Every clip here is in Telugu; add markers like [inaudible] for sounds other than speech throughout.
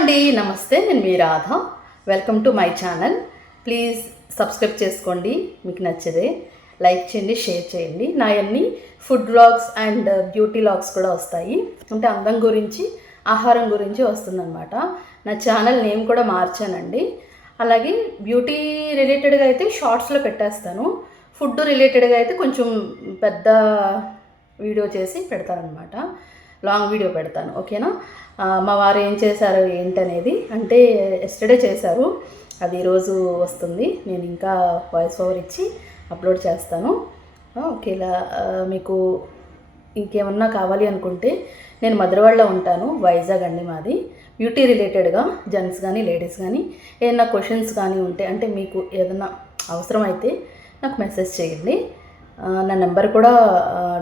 అండి నమస్తే నేను మీ Radha. Welcome to my channel please subscribe చేసుకోండి మీకు నచ్చదే. లైక్ చేయండి షేర్ చేయండి. నా అన్ని food blogs and beauty logs కూడా వస్తాయి. అంటే అందం గురించి ఆహారం గురించి వస్తుందన్నమాట. నా ఛానల్ నేమ్ కూడా మార్చానండి. అలాగే బ్యూటీ రిలేటెడ్గా అయితే షార్ట్స్లో పెట్టేస్తాను. ఫుడ్ రిలేటెడ్గా అయితే కొంచెం పెద్ద వీడియో చేసి పెడతానమాట లాంగ్ వీడియో పెడతాను ఓకేనా మా వారు ఏం చేశారు ఏంటనేది అంటే ఎస్టర్డే చేశారు. అది ఈరోజు వస్తుంది. నేను ఇంకా వాయిస్ ఓవర్ ఇచ్చి అప్లోడ్ చేస్తాను. ఓకేలా మీకు ఇంకేమన్నా కావాలి అనుకుంటే నేను మధురవాడలో ఉంటాను. వైజాగ్ అండి మాది. బ్యూటీ రిలేటెడ్గా జెంట్స్ కానీ లేడీస్ కానీ ఏదైనా క్వశ్చన్స్ కానీ ఉంటే అంటే మీకు ఏదైనా అవసరమైతే నాకు మెసేజ్ చేయండి. నా నెంబర్ కూడా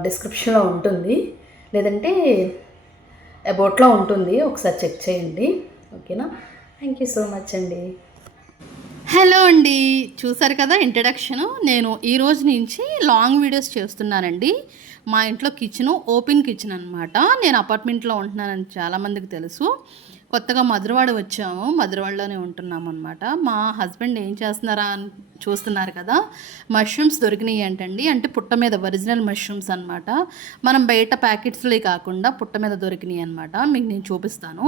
డిస్క్రిప్షన్లో ఉంటుంది. లేదంటే అబౌట్లో ఉంటుంది. ఒకసారి చెక్ చేయండి. ఓకేనా? థ్యాంక్ యూ సో మచ్ అండి. హలో అండి. చూసారు కదా ఇంట్రడక్షన్ నేను ఈ రోజు నుంచి లాంగ్ వీడియోస్ చేస్తున్నానండి. మా ఇంట్లో కిచెన్ ఓపెన్ కిచెన్ అనమాట నేను అపార్ట్మెంట్లో ఉంటున్నానని చాలామందికి తెలుసు. కొత్తగా మధురవాడ వచ్చాము. మధురవాడలోనే ఉంటున్నాం అనమాట మా హస్బెండ్ ఏం చేస్తున్నారా అని చూస్తున్నారు కదా మష్రూమ్స్ దొరికినాయి ఏంటండి అంటే పుట్ట మీద ఒరిజినల్ మష్రూమ్స్ అనమాట మనం బయట ప్యాకెట్స్లో కాకుండా పుట్ట మీద దొరికినాయి అనమాట మీకు నేను చూపిస్తాను.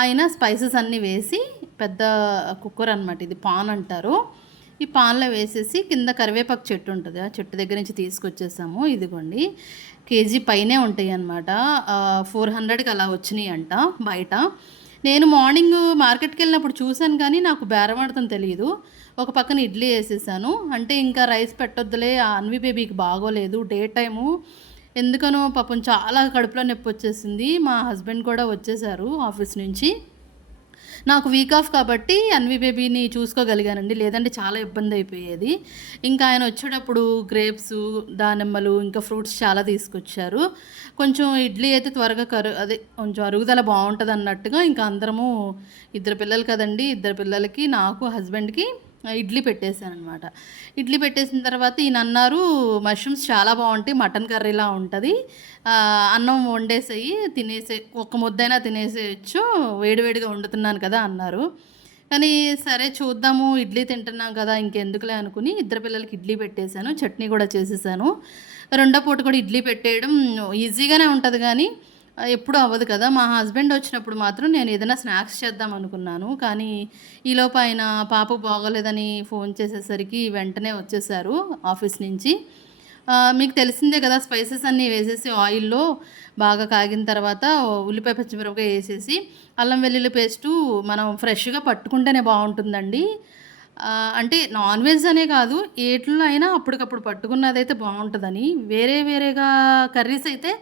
ఆయన స్పైసెస్ అన్నీ వేసి పెద్ద కుక్కర్ అనమాట ఇది పాన్ అంటారు. ఈ పాన్లో వేసేసి కింద కరివేపాకు చెట్టు ఉంటుంది ఆ చెట్టు దగ్గర నుంచి తీసుకొచ్చేసాము. ఇదిగోండి కేజీ పైనే ఉంటాయి అనమాట ఫోర్ హండ్రెడ్కి అలా వచ్చినాయి అంట బయట. నేను మార్నింగ్ మార్కెట్కి వెళ్ళినప్పుడు చూశాను కానీ నాకు బేరమాడతం తెలియదు ఒక పక్కన ఇడ్లీ వేసేసాను. అంటే ఇంకా రైస్ పెట్టొద్దులే ఆ అన్వి బేబీకి బాగోలేదు డే టైము. ఎందుకనో పాపం చాలా కడుపులో నొప్పి వచ్చేసింది. మా హస్బెండ్ కూడా వచ్చేసారు ఆఫీస్ నుంచి. నాకు వీక్ ఆఫ్ కాబట్టి అన్వి బేబీని చూసుకోగలిగానండి. లేదంటే చాలా ఇబ్బంది అయిపోయేది. ఇంకా ఆయన వచ్చేటప్పుడు గ్రేప్స్ దానిమ్మలు ఇంకా ఫ్రూట్స్ చాలా తీసుకొచ్చారు. కొంచెం ఇడ్లీ అయితే త్వరగా కరు అదే కొంచెం అరుగుదల బాగుంటుంది అన్నట్టుగా ఇంకా అందరము ఇద్దరు పిల్లలు కదండి. ఇద్దరు పిల్లలకి నాకు హస్బెండ్కి ఇడ్లీ పెట్టేశాను అనమాట ఇడ్లీ పెట్టేసిన తర్వాత ఈయన అన్నారు మష్రూమ్స్ చాలా బాగుంటాయి మటన్ కర్రీలా ఉంటుంది. అన్నం వండేసేయి తినేసే ఒక్క ముద్దైనా తినేసేయచ్చు వేడివేడిగా వండుతున్నాను కదా అన్నారు. కానీ సరే చూద్దాము ఇడ్లీ తింటున్నాం కదా ఇంకెందుకులే అనుకుని ఇద్దరు పిల్లలకి ఇడ్లీ పెట్టేశాను చట్నీ కూడా చేసేసాను. రెండో పూట కూడా ఇడ్లీ పెట్టేయడం ఈజీగానే ఉంటుంది కానీ ఎప్పుడు అవ్వదు కదా. మా హస్బెండ్ వచ్చినప్పుడు మాత్రం నేను ఏదైనా స్నాక్స్ చేద్దాం అనుకున్నాను. కానీ ఈలోపు ఆయన పాప బాగోలేదని ఫోన్ చేసేసరికి వెంటనే వచ్చేసారు ఆఫీస్ నుంచి. మీకు తెలిసిందే కదా స్పైసెస్ అన్నీ వేసేసి ఆయిల్లో బాగా కాగిన తర్వాత ఉల్లిపాయ పచ్చిమిరపకాయ వేసేసి అల్లం వెల్లుల్లి పేస్టు మనం ఫ్రెష్గా పట్టుకుంటేనే బాగుంటుందండి. అంటే నాన్ వెజ్ అనే కాదు ఏట్లో అయినా అప్పటికప్పుడు పట్టుకున్నదైతే బాగుంటుందని. వేరే వేరేగా కర్రీస్ అయితే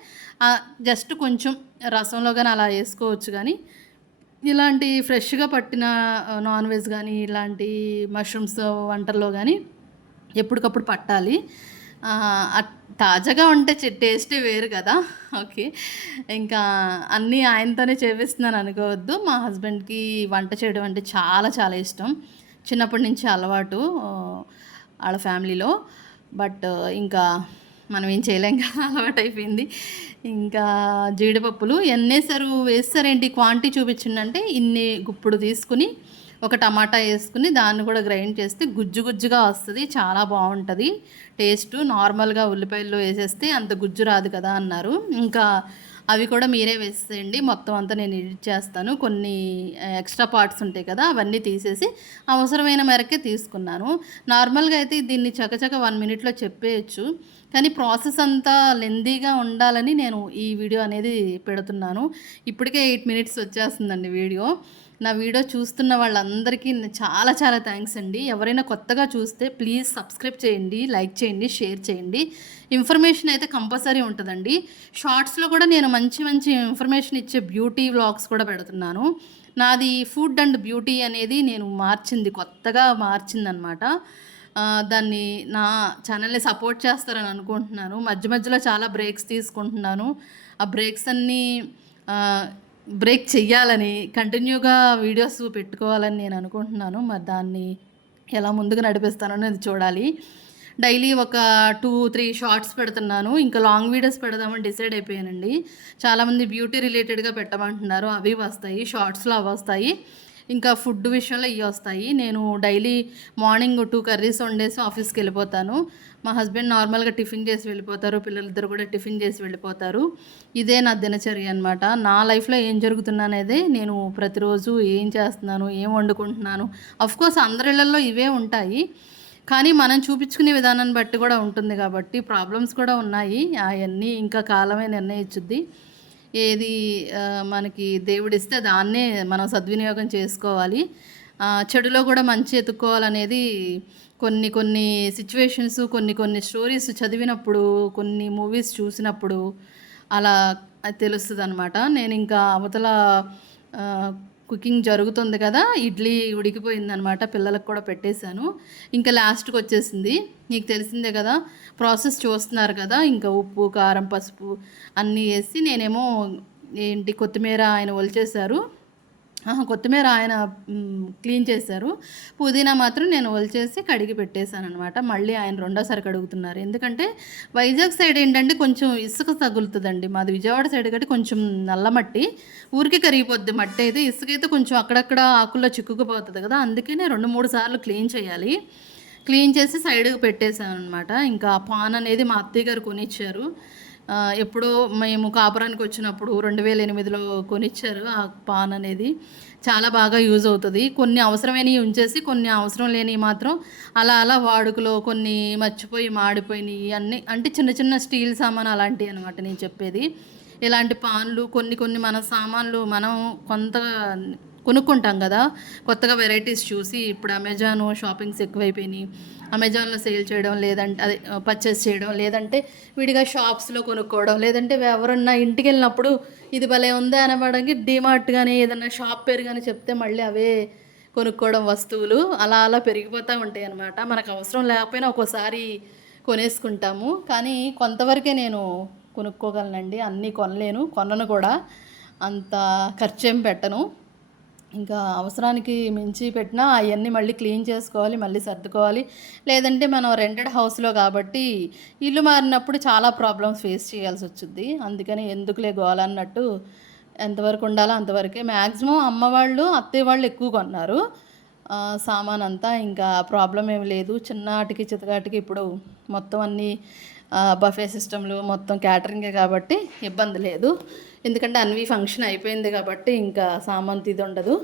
జస్ట్ కొంచెం రసంలో కానీ అలా వేసుకోవచ్చు కానీ ఇలాంటి ఫ్రెష్గా పట్టిన నాన్ వెజ్ కానీ ఇలాంటి మష్రూమ్స్ వంటల్లో కానీ ఎప్పటికప్పుడు పట్టాలి. అట్- తాజాగా ఉంటే టేస్టే వేరు కదా. ఓకే. ఇంకా అన్నీ ఆయనతోనే చేపిస్తున్నాను అనుకోవద్దు. మా హస్బెండ్కి వంట చేయడం అంటే చాలా చాలా ఇష్టం. చిన్నప్పటి నుంచి అలవాటు వాళ్ళ ఫ్యామిలీలో. బట్ ఇంకా మనం ఏం చేయలేం కదా [laughs] అలవాటు అయిపోయింది ఇంకా జీడిపప్పులు ఎన్నేసారు వేస్తారేంటి? క్వాంటిటీ చూపించిందంటే ఇన్ని గుప్పుడు తీసుకుని ఒక టమాటా వేసుకుని దాన్ని కూడా గ్రైండ్ చేస్తే గుజ్జు గుజ్జుగా వస్తుంది చాలా బాగుంటుంది. టేస్ట్ నార్మల్గా ఉల్లిపాయల్లో వేసేస్తే అంత గుజ్జు రాదు కదా అన్నారు. ఇంకా అవి కూడా మీరే వేసేయండి. మొత్తం అంతా నేను ఎడిట్ చేస్తాను. కొన్ని ఎక్స్ట్రా పార్ట్స్ ఉంటాయి కదా అవన్నీ తీసేసి అవసరమైన మేరకే తీసుకున్నాను. నార్మల్గా అయితే దీన్ని చకచక వన్ మినిట్లో చెప్పేయచ్చు. కానీ ప్రాసెస్ అంతా లెందీగా ఉండాలని నేను ఈ వీడియో అనేది పెడుతున్నాను. ఇప్పటికే ఎయిట్ మినిట్స్ వచ్చేస్తుందండి వీడియో. నా వీడియో చూస్తున్న వాళ్ళందరికీ చాలా చాలా థ్యాంక్స్ అండి. ఎవరైనా కొత్తగా చూస్తే ప్లీజ్ సబ్స్క్రైబ్ చేయండి లైక్ చేయండి షేర్ చేయండి. ఇన్ఫర్మేషన్ అయితే కంపల్సరీ ఉంటుందండి. షార్ట్స్లో కూడా నేను మంచి మంచి ఇన్ఫర్మేషన్ ఇచ్చే బ్యూటీ వ్లాగ్స్ కూడా పెడుతున్నాను. నాది ఫుడ్ అండ్ బ్యూటీ అనేది నేను మార్చింది కొత్తగా మార్చిందనమాట దాన్ని నా ఛానల్ని సపోర్ట్ చేస్తారని అనుకుంటున్నాను. మధ్య మధ్యలో చాలా బ్రేక్స్ తీసుకుంటున్నాను. ఆ బ్రేక్స్ అన్నీ బ్రేక్ చెయ్యాలని కంటిన్యూగా వీడియోస్ పెట్టుకోవాలని నేను అనుకుంటున్నాను. మరి దాన్ని ఎలా ముందుకు నడిపిస్తానో అది చూడాలి. డైలీ ఒక టూ త్రీ షార్ట్స్ పెడుతున్నాను. ఇంకా లాంగ్ వీడియోస్ పెడదామని డిసైడ్ అయిపోయానండి. చాలామంది బ్యూటీ రిలేటెడ్గా పెట్టమంటున్నారు. అవి వస్తాయి షార్ట్స్లో అవి వస్తాయి. ఇంకా ఫుడ్ విషయంలో ఇవి వస్తాయి. నేను డైలీ మార్నింగ్ టూ కర్రీస్ వండేసి ఆఫీస్కి వెళ్ళిపోతాను. మా హస్బెండ్ నార్మల్గా టిఫిన్ చేసి వెళ్ళిపోతారు. పిల్లలిద్దరు కూడా టిఫిన్ చేసి వెళ్ళిపోతారు. ఇదే నా దినచర్య అనమాట నా లైఫ్లో ఏం జరుగుతుందనేది నేను ప్రతిరోజు ఏం చేస్తున్నాను ఏం వండుకుంటున్నాను కోర్స్ అందరి ఇవే ఉంటాయి. కానీ మనం చూపించుకునే విధానాన్ని బట్టి కూడా ఉంటుంది కాబట్టి ప్రాబ్లమ్స్ కూడా ఉన్నాయి. అవన్నీ ఇంకా కాలమే నిర్ణయించుద్ది. ఏది మనకి దేవుడిస్తే దాన్నే మనం సద్వినియోగం చేసుకోవాలి. చెడులో కూడా మంచి ఎత్తుక్కోవాలనేది కొన్ని కొన్ని సిచ్యువేషన్స్ కొన్ని కొన్ని స్టోరీస్ చదివినప్పుడు కొన్ని మూవీస్ చూసినప్పుడు అలా తెలుస్తుంది అనమాట నేను ఇంకా అవతల కుకింగ్ జరుగుతుంది కదా ఇడ్లీ ఉడికిపోయిందనమాట పిల్లలకు కూడా పెట్టేశాను. ఇంకా లాస్ట్కి వచ్చేసింది. నీకు తెలిసిందే కదా ప్రాసెస్ చూస్తున్నారు కదా ఇంకా ఉప్పు కారం పసుపు అన్నీ వేసి నేనేమో ఏంటి కొత్తిమీర ఆయన ఒలిచేశారు. కొత్తిమీర ఆయన క్లీన్ చేశారు. పుదీనా మాత్రం నేను ఒలిచేసి కడిగి పెట్టేశాను అనమాట మళ్ళీ ఆయన రెండోసారి కడుగుతున్నారు. ఎందుకంటే వైజాగ్ సైడ్ ఏంటంటే కొంచెం ఇసుక తగులుతుందండి. మాది విజయవాడ సైడ్ కంటే కొంచెం నల్ల మట్టి. ఊరికి కరిగిపోద్ది మట్టి అయితే. ఇసుక అయితే కొంచెం అక్కడక్కడ ఆకుల్లో చిక్కుకుపోతుంది కదా. అందుకనే రెండు మూడు సార్లు క్లీన్ చేయాలి. క్లీన్ చేసి సైడ్కి పెట్టేశాను అనమాట ఇంకా పాన్ అనేది మా అత్తయ్య గారు కొనిచ్చారు. ఎప్పుడో మేము కాపురానికి వచ్చినప్పుడు రెండు వేల ఎనిమిదిలో కొనిచ్చారు ఆ పాన్ అనేది. చాలా బాగా యూజ్ అవుతుంది. కొన్ని అవసరమైనవి ఉంచేసి కొన్ని అవసరం లేనివి మాత్రం అలా అలా వాడుకలో కొన్ని మర్చిపోయి మాడిపోయినాయి అన్నీ అంటే చిన్న చిన్న స్టీల్ సామాన్ అలాంటివి అనమాట నేను చెప్పేది. ఇలాంటి పాన్లు కొన్ని కొన్ని మన సామాన్లు మనం కొంత కొనుక్కుంటాం కదా. కొత్తగా వెరైటీస్ చూసి ఇప్పుడు అమెజాన్ షాపింగ్స్ ఎక్కువైపోయినాయి. అమెజాన్లో సేల్ చేయడం లేదంటే అదే పర్చేస్ చేయడం లేదంటే విడిగా షాప్స్లో కొనుక్కోవడం లేదంటే ఎవరన్నా ఇంటికి వెళ్ళినప్పుడు ఇది భలే ఉందా అనడానికి డిమార్ట్ కానీ ఏదన్నా షాప్ పేరు కానీ చెప్తే మళ్ళీ అవే కొనుక్కోవడం వస్తువులు అలా అలా పెరిగిపోతూ ఉంటాయి అన్నమాట. మనకు అవసరం లేకపోయినా ఒక్కోసారి కొనేసుకుంటాము. కానీ కొంతవరకే నేను కొనుక్కోగలనండి. అన్నీ కొనలేను. కొనను కూడా. అంత ఖర్చేం పెట్టను. ఇంకా అవసరానికి మించి పెట్టినా అవన్నీ మళ్ళీ క్లీన్ చేసుకోవాలి మళ్ళీ సర్దుకోవాలి. లేదంటే మనం రెంటెడ్ హౌస్లో కాబట్టి ఇల్లు మారినప్పుడు చాలా ప్రాబ్లమ్స్ ఫేస్ చేయాల్సి వచ్చింది అందుకని ఎందుకులే గోల అన్నట్టు ఎంతవరకు ఉండాలో అంతవరకే. మ్యాక్సిమం అమ్మ వాళ్ళు అత్తయ్య వాళ్ళు ఎక్కువ కొన్నారు. సామాన్ అంతా ఇంకా ప్రాబ్లం ఏమి లేదు. చిన్నటికి చితకాటికి ఇప్పుడు మొత్తం అన్నీ బఫే సిస్టంలు మొత్తం క్యాటరింగే కాబట్టి ఇబ్బంది లేదు. ఎందుకంటే అన్వి ఫంక్షన్ అయిపోయింది కాబట్టి ఇంకా సామంతి ఇది ఉండదు.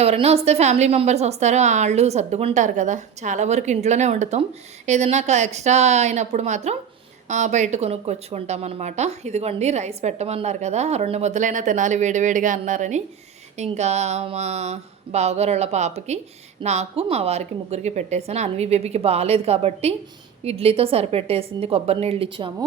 ఎవరైనా వస్తే ఫ్యామిలీ మెంబర్స్ వస్తారో వాళ్ళు సర్దుకుంటారు కదా. చాలా వరకు ఇంట్లోనే వండుతాం. ఏదైనా ఎక్స్ట్రా అయినప్పుడు మాత్రం బయట కొనుక్కొచ్చుకుంటాం అనమాట ఇదిగోండి రైస్ పెట్టమన్నారు కదా. రెండు ముద్దలైనా తినాలి వేడివేడిగా అన్నారని. ఇంకా మా బావగారు వాళ్ళ పాపకి నాకు మా వారికి ముగ్గురికి పెట్టేశాను. అన్వి బేబీకి బాగాలేదు కాబట్టి ఇడ్లీతో సరిపెట్టేసింది కొబ్బరి నీళ్ళు ఇచ్చాము.